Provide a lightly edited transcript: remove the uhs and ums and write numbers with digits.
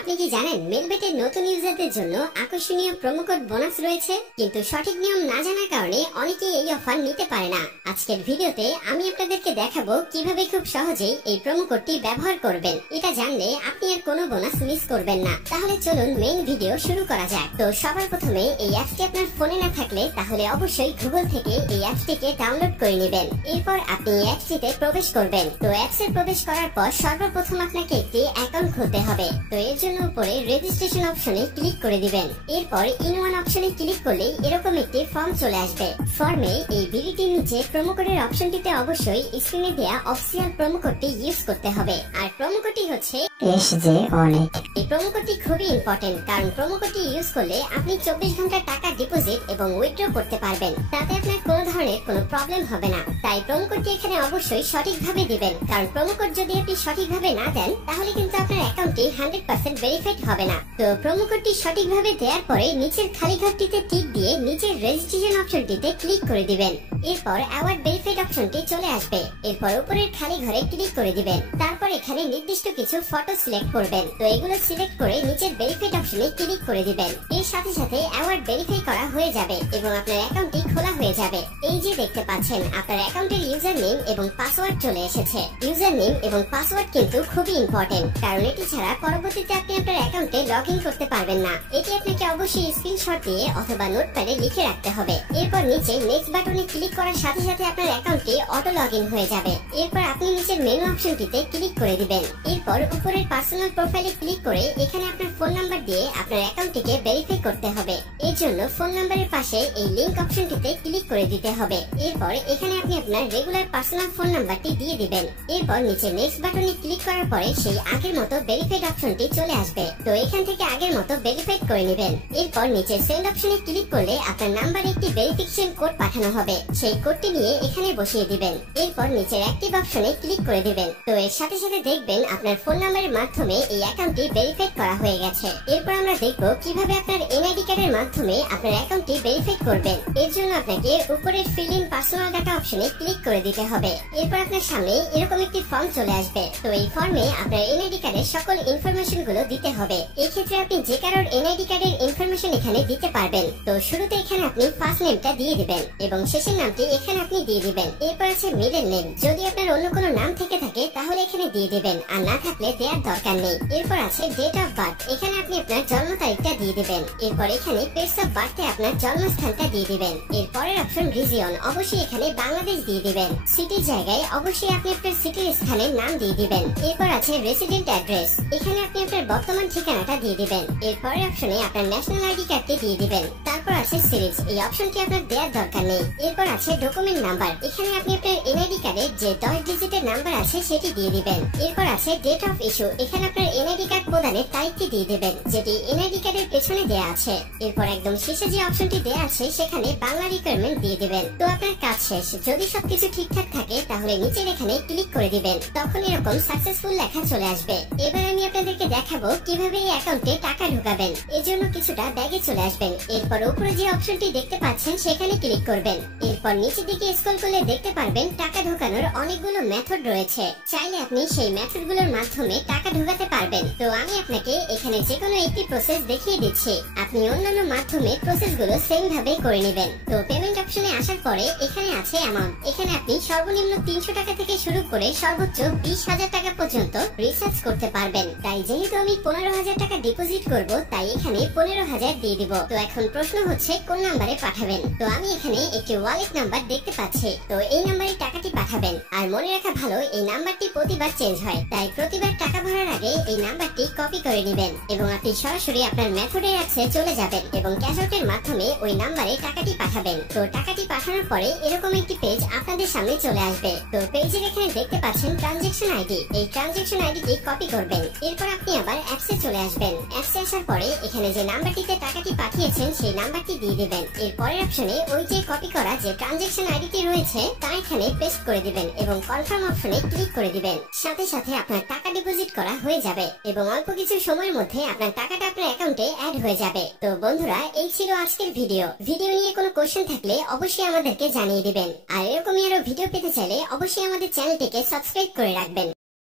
আপনি কি জানেন মেলবেটের নতুন ইউজারদের জন্য আকর্ষণীয় প্রোমো কোড বোনাস রয়েছে, কিন্তু সঠিক নিয়ম না জানার কারণে অনেকেই এই অফার নিতে পারে না। আজকের ভিডিওতে আমি আপনাদেরকে দেখাবো কিভাবে খুব সহজেই এই প্রোমো কোডটি ব্যবহার করবেন। এটা জানলে আপনি আর কোনো বোনাস মিস করবেন না। তাহলে চলুন মেইন ভিডিও শুরু করা যাক। তো সবার প্রথমে এই অ্যাপটি আপনার ফোনে না থাকলে তাহলে অবশ্যই গুগল থেকে এই অ্যাপটিকে ডাউনলোড করে নেবেন। এরপর আপনি এই অ্যাপটিতে প্রবেশ করবেন। তো অ্যাপসে প্রবেশ করার পর সর্বপ্রথম আপনাকে একটি অ্যাকাউন্ট খুলতে হবে। তো এর জন্য উপরে রেজিস্ট্রেশন অপশনে ক্লিক করে দিবেন। এরপর ইন ওয়ান অপশনে ক্লিক করলে এরকম একটি ফর্ম চলে আসবে। ফর্মে এই বিডিটির নিচে প্রোমো কোডের অপশনটিতে অবশ্যই স্ক্রিনে দেয়া অফিসিয়াল প্রোমো কোডটি ইউজ করতে হবে। আর প্রোমো কোডটি হচ্ছে SJ অনেক। এই প্রোমো কোডটি খুবই ইম্পর্টেন্ট, কারণ প্রোমো কোডটি ইউজ করলে আপনি 24 ঘন্টা টাকা ডিপোজিট এবং উইথড্র করতে পারবেন। তাতে আপনার কোনো ধরনের কোনো প্রবলেম হবে না। তাই প্রোমো কোডটি এখানে অবশ্যই সঠিকভাবে দিবেন, কারণ প্রোমো কোড যদি আপনি সঠিকভাবে না দেন তাহলে কিন্তু আপনার অ্যাকাউন্টটি 100% ভেরিফাইড হবে না। তো প্রোমো কোডটি সঠিকভাবে দেওয়ার পরে নিচের খালি ঘরটিতে টিক দিয়ে নিচের রেজিস্ট্রেশন অপশনটিতে ক্লিক করে দিবেন। এরপর অ্যাওয়ার্ড ভেরিফাইড অপশনটি চলে আসবে। এরপর উপরের খালি ঘরে ক্লিক করে দিবেন। তারপর এখানে নির্দিষ্ট কিছু ফটো সিলেক্ট করবেন। তো এগুলো সিলেক্ট করে নিচের ভেরিফাইড অপশনে ক্লিক করে দিবেন। এর সাথে সাথে অ্যাওয়ার্ড ভেরিফাই করা হয়ে যাবে এবং আপনার অ্যাকাউন্টটি খোলা হয়ে যাবে। এই যে দেখতে পাচ্ছেন আপনার অ্যাকাউন্টের ইউজার নেম এবং পাসওয়ার্ড চলে এসেছে। ইউজার নেম এবং পাসওয়ার্ড কিন্তু খুবই ইম্পর্টেন্ট, কারণ এটি ছাড়া পরবর্তীতে আপনি আপনার অ্যাকাউন্টে লগ ইন করতে পারবেন না। এটি আপনাকে অবশ্যই স্ক্রিনশট দিয়ে অথবা নোটপ্যাডে লিখে রাখতে হবে। এরপর নিচে নেক্সট বাটনে ক্লিক করার সাথে সাথে আপনার অ্যাকাউন্টটি অটো লগ ইন হয়ে যাবে। এরপর আপনি নিচের মেনু অপশনটিতে ক্লিক করে দিবেন। এরপর উপরের পার্সোনাল প্রোফাইলে ক্লিক করে এখানে আপনার ফোন নাম্বার দিয়ে আপনার অ্যাকাউন্টটিকে ভেরিফাই করতে হবে। এর জন্য ফোন নাম্বারের পাশে এই লিংক অপশনটিতে ক্লিক করে দিতে হবে। এরপর এখানে আপনি আপনার রেগুলার পার্সোনাল ফোন নাম্বারটি দিয়ে দিবেন। এরপর নিচে নেক্সট বাটনে ক্লিক করার পরে সেই আগের মতো ভেরিফাইড অপশনটি চলে আসবে। তো এখান থেকে আগের মতো ভেরিফাইড করে নেবেন। এরপর নিচে সেন্ড অপশনে ক্লিক করলে আপনার নাম্বারে একটি ভেরিফিকেশন কোড পাঠানো হবে। সেই কোডটি নিয়ে এখানে বসিয়ে দিবেন। এরপর নিচের অ্যাক্টিভ অপশনে ক্লিক করে দিবেন। তো এর সাথে সাথে দেখবেন আপনার ফোন নাম্বারের মাধ্যমে এই অ্যাকাউন্টটি ভেরিফাইড করা হয়ে গেছে। এরপর আমরা দেখব কিভাবে আপনার এনআইডি কার্ডের মাধ্যমে আপনার অ্যাকাউন্টটি ভেরিফাই করবেন। এর জন্য আপনাকে উপরের ফিল ইন পার্সোনাল ডাটা অপশনে ক্লিক করে দিতে হবে। এরপর আপনার সামনে এরকম একটি ফর্ম চলে আসবে। তো এই ফর্মে আপনার এনআইডি কার্ডের সকল ইনফরমেশন গুলো দিতে হবে। এই ক্ষেত্রে আপনি যে কারোর এনআইডি কার্ডের ইনফরমেশন এখানে দিতে পারবেন। তো শুরুতে এখানে আপনি ফার্স্ট নেমটা দিয়ে দিবেন এবং শেষের নামটি এখানে আপনি দিয়ে দিবেন। এরপর আছে মিডল নেম। যদি আপনার অন্য কোনো নাম থেকে থাকে তাহলে এখানে দিয়ে দিবেন, আর না থাকলে দেওয়ার দরকার নেই। এরপর আছে ডেট অফ বার্থ। এখানে আপনি আপনার জন্ম তারিখটা দিয়ে দিবেন। এরপর এখানে প্লেস অফ বার্থে আপনার জন্মস্থানটা দিয়ে দিবেন। এরপরের অপশন রিজিয়ন, অবশ্যই এখানে বাংলাদেশ দিয়ে দিবেন। সিটির জায়গায় অবশ্যই আপনি আপনার সিটির স্থানের নাম দিয়ে দিবেন। এরপর আছে রেসিডেন্ট অ্যাড্রেস। এখানে আপনি আপনার বর্তমান ঠিকানাটা দিয়ে দিবেন। এরপরের অপশনে আপনার ন্যাশনাল আইডি কার্ডটি দিয়ে দিবেন। তারপর আছে সিরিজ, এই অপশনটি আপনার দেওয়ার দরকার নেই। এরপর আছে ডকুমেন্ট নাম্বার। এখানে আপনি আপনার এনআইডি কার্ডে যে 10 ডিজিটের নাম্বার আছে সেটি দিয়ে দিবেন। এরপর আছে ডেট অফ ইস্যু। এখানে আপনার এনআইডি কার্ড প্রদানের তারিখটি দিয়ে দিবেন, যেটি এনআইডি কার্ডের পেছনে দেয়া আছে। এরপর একদম শেষে যে অপশনটি দেয়া আছে সেখানে বাংলা রিকোয়ারমেন্ট দিয়ে দিবেন। তো আপনার কাজ শেষ। যদি সবকিছু ঠিকঠাক থাকে তাহলে নিচের এখানে ক্লিক করে দিবেন। তখন এরকম সাকসেসফুল লেখা চলে আসবে। এবার আমি আপনাদেরকে দেখাবো কিভাবে এই অ্যাকাউন্টে টাকা ঢোকাবেন। এর জন্য কিছুটা ব্যাগে চলে আসবেন। এরপর উপরে যে অপশনটি দেখতে পাচ্ছেন সেখানে ক্লিক করবেন। এরপর নিচের দিকে স্ক্রল করলে দেখতে পারবেন টাকা ঢোকানোর অনেকগুলো মেথড রয়েছে। চাইলে আপনি সেই মেথডগুলোর মাধ্যমে টাকা ঢোকাতে পারবেন। তো আমি আপনাকে এখানে যে কোনো একটি প্রসেস দেখিয়ে দিচ্ছি। আপনি অন্যান্য মাধ্যমে প্রসেসগুলো সেম ভাবে করে নেবেন। তো পেমেন্ট অপশনে আসার পরে এখানে আছে অ্যামাউন্ট। এখানে আপনি সর্বনিম্ন 300 টাকা থেকে শুরু করে সর্বোচ্চ 20,000 টাকা পর্যন্ত রিচার্জ করতে পারবেন। তাই যেহেতু আমি 15,000 টাকা ডিপোজিট করব, তাই এখানে 15,000 দিয়ে দিব। তো এখন প্রশ্ন হচ্ছে কোন নাম্বারে পাঠাবেন। তো আমি এখানে একটি ওয়ালেট নাম্বার দেখতে পাচ্ছি। তো এই নাম্বারে টাকাটি পাঠাবেন। আর মনে রাখা ভালো, এই নাম্বারটি প্রতিবার চেঞ্জ হয়, তাই প্রতিবার টাকা ভরার আগে এই নাম্বারটি কপি করে নেবেন এবং আপনি সরাসরি আপনার মেথডের অ্যাপসে চলে যাবেন এবং ক্যাশ আউটের মাধ্যমে ওই নাম্বারে টাকাটি পাঠাবেন। তো টাকাটি পাঠানোর পরে এরকম একটি পেজ আপনাদের সামনে চলে আসবে। তো পেজের এখানে দেখতে পাচ্ছেন ট্রানজাকশন আইডি। এই ট্রানজাকশন আইডিটি কপি করবেন। এরপর আপনি আবার অ্যাপসে চলে আসবেন। অ্যাপসে আসার পরে এখানে যে নাম্বারটিতে টাকাটি পাঠিয়েছেন সেই নাম্বারটি দিয়ে দিবেন। এরপরের অপশনে ওই যে কপি করা যে ট্রানজাকশন আইডিটি রয়েছে তা এখানে পেস্ট করে দিবেন এবং কনফার্ম অপশনে ক্লিক করে দিবেন। সাথে সাথে আপনার টাকা ডিপোজিট করা হয়ে যাবে এবং অল্প কিছু সময়ের মধ্যে আপনার টাকাটা আপনার অ্যাকাউন্টে অ্যাড হয়ে যাবে। তো বন্ধুরা, এই ছিল আজকের ভিডিও। ভিডিও নিয়ে কোনো কোশ্চেন থাকলে অবশ্যই আমাদেরকে জানিয়ে দিবেন। আর এরকমই আরো ভিডিও পেতে চাইলে অবশ্যই আমাদের চ্যানেলটিকে সাবস্ক্রাইব করে রাখবেন।